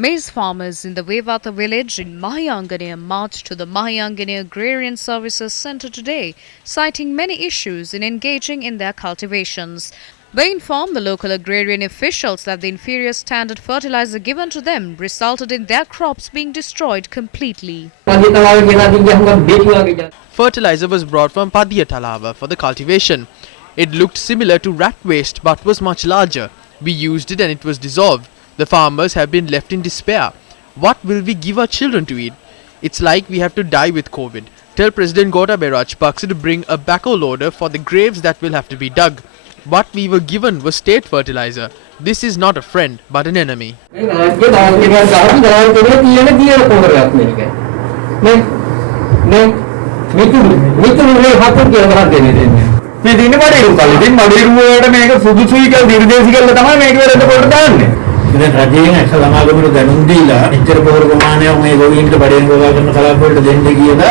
Maize farmers in the Vevata village in Mahayanganaya marched to the Mahayanganaya Agrarian Services Centre today, citing many issues in engaging in their cultivations. They informed the local agrarian officials that the inferior standard fertilizer given to them resulted in their crops being destroyed completely. Fertilizer was brought from Padiya Talava for the cultivation. It looked similar to rat waste but was much larger. We used it and it was dissolved. The farmers have been left in despair. What will we give our children to eat? It's like we have to die with COVID. Tell President Gotabaya Rajapaksa to bring a backhoe loader for the graves that will have to be dug. What we were given was state fertilizer. This is not a friend but an enemy. දැන් රජයෙන් ඇක්ස සමාගමට දැනුම් දීලා එච්චර පොර ප්‍රමාණයක් මේ ගොවීන්ට බඩෙන් ගොවා ගන්න කලාපවලට දෙන්න කියලා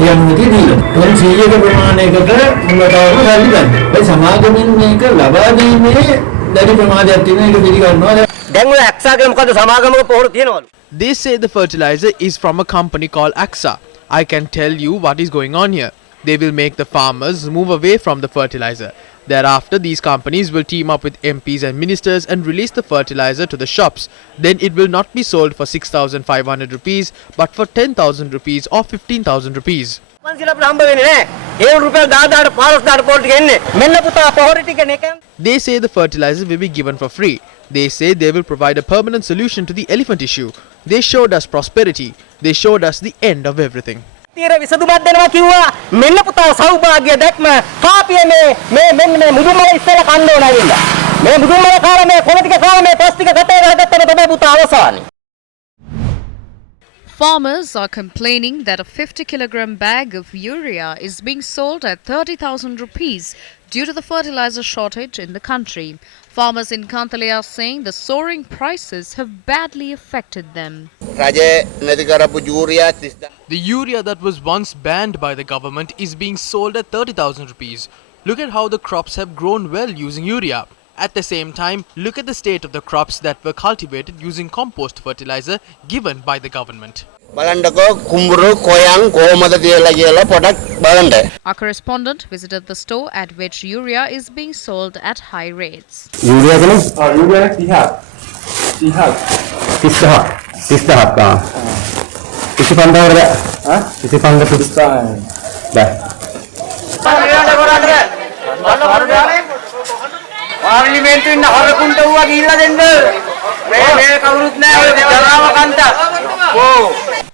ඒ අනුමැතිය දීලා. ඒන් 100ක ප්‍රමාණයකට මුලතාවම සල්ලි ගන්න. ඒ සමාගමෙන් මේක ලබා දීමේ දැඩි ප්‍රමාදයක් තියෙන එක පිළිගන්නවා. දැන් ඔය ඇක්සාගේ මොකද සමාගමක පොහොර තියනවලු. They say the fertilizer is from a company called AXA. I can tell you what is going on here. They will make the farmers move away from the fertilizer. Thereafter, these companies will team up with MPs and ministers and release the fertilizer to the shops. Then it will not be sold for 6,500 rupees, but for 10,000 rupees or 15,000 rupees. They say the fertilizer will be given for free. They say they will provide a permanent solution to the elephant issue. They showed us prosperity. They showed us the end of everything. තීර විසඳුමක් දෙනවා කිව්වා මෙන්න පුතා සෞභාග්‍ය දැක්ම කාපියේ මේ මුදුමල ඉස්සෙල්ලා කන්න ඕන ඇවිල්ලා මේ මුදුමල කාලා මේ පොලිටික කාලා මේ පස්තික කටේ ගහගත්තම තමයි පුතා අවසානේ. Farmers are complaining that a 50 kilogram bag of urea is being sold at 30,000 rupees due to the fertilizer shortage in the country. Farmers in Kantale are saying the soaring prices have badly affected them. The urea that was once banned by the government is being sold at 30,000 rupees. Look at how the crops have grown well using urea. At the same time, look at the state of the crops that were cultivated using compost fertilizer given by the government. Our correspondent visited the store at which urea is being sold at high rates. Urea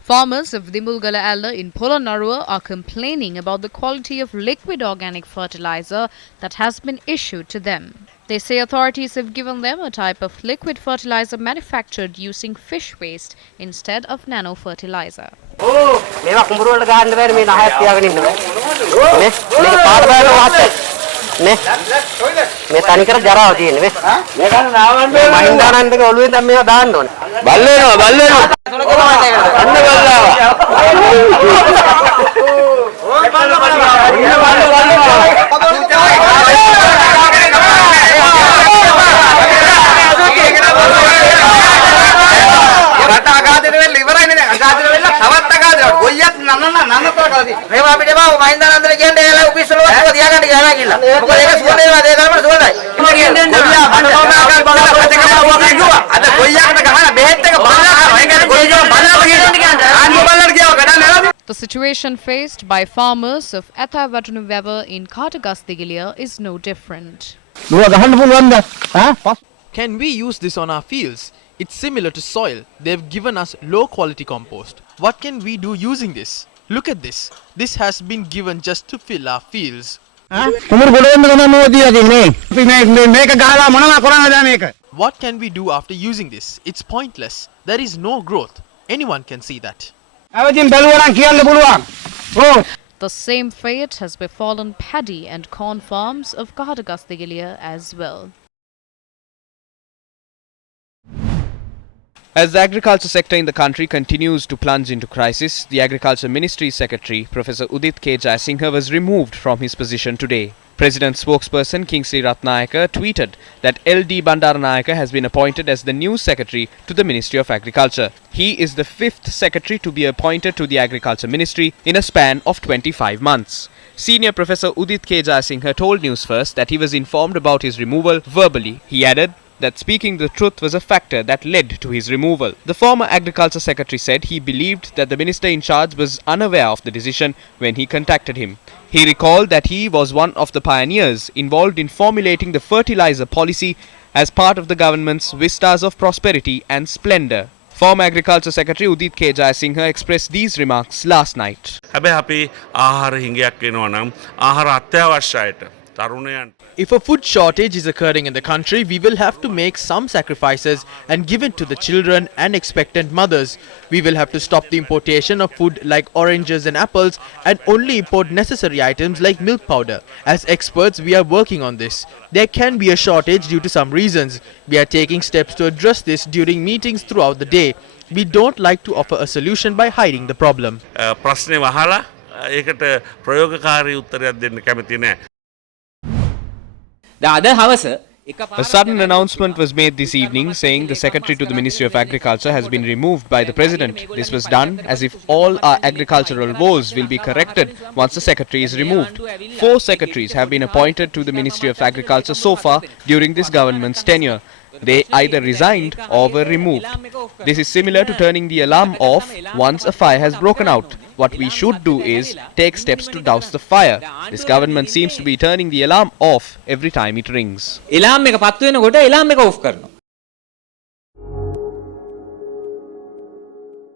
Farmers of Dimulgala Alla in Polonnaruwa are complaining about the quality of liquid organic fertilizer that has been issued to them. They say authorities have given them a type of liquid fertilizer manufactured using fish waste instead of nano fertilizer. මේ තනිකර ජරාව තියෙන්නේ වේ මේ ගන්න නාවන්නේ මහින්දානන්දගේ ඔළුවෙන් දැන් මේවා දාන්න ඕනේ බල්ලේනවා අන්න රට අගාදෙට වෙලා ඉවරයිනේ දැන් අගාදෙට වෙලා තවත් අගාදෙට ගොයියක් නන්නතර මේවා අපිට බා මහින්දානන්දට කියන්නේ එලා ඔෆිස් වල වස්තුව තියාගන්න කියලා කියලා මොකද ඒක සුවඳේවා දේ කරන්න සුවඳයි ගොයියා අන්නෝනාකල් බලලා ප්‍රතික්‍රියාවක් කිව්වා අද ගොයියාකට ගහලා බෙහෙත් එක බලලා ඒකට ගොයියා බලලා කියන්නේ අන්න බලලා කියව ගණන් නේද. The situation faced by farmers of Athavattunuwewa in Katagasthigilia is no different. Can we use this on our fields? It's similar to soil. They've given us low quality compost. What can we do using this? Look at this. This has been given just to fill our fields. What can we do after using this? It's pointless. There is no growth. Anyone can see that. The same fate has befallen paddy and corn farms of Katagasthigilia as well. As the agriculture sector in the country continues to plunge into crisis, the Agriculture Ministry Secretary Professor Udit K. Jayasinghe was removed from his position today. President spokesperson Kingsley Ratnayaka tweeted that LD Bandaranayaka has been appointed as the new secretary to the Ministry of Agriculture. He is the 5th secretary to be appointed to the Agriculture Ministry in a span of 25 months. Senior Professor Udit K. Jayasinghe told Newsfirst that he was informed about his removal verbally. He added that speaking the truth was a factor that led to his removal. The former Agriculture Secretary said he believed that the minister in charge was unaware of the decision when he contacted him. He recalled that he was one of the pioneers involved in formulating the fertilizer policy as part of the government's Vistas of Prosperity and Splendor. Former Agriculture Secretary Udit K. Jayasinghe expressed these remarks last night. If a food shortage is occurring in the country, we will have to make some sacrifices and give it to the children and expectant mothers. We will have to stop the importation of food like oranges and apples and only import necessary items like milk powder. As experts, we are working on this. There can be a shortage due to some reasons. We are taking steps to address this during meetings throughout the day. We don't like to offer a solution by hiding the problem. A sudden announcement was made this evening saying the Secretary to the Ministry of Agriculture has been removed by the President. This was done as if all our agricultural woes will be corrected once the Secretary is removed. 4 secretaries have been appointed to the Ministry of Agriculture so far during this government's tenure. They either resigned or were removed. This is similar to turning the alarm off once a fire has broken out. What we should do is take steps to douse the fire. This government seems to be turning the alarm off every time it rings. Alarm එක පත්තු වෙනකොට alarm එක of කරනවා.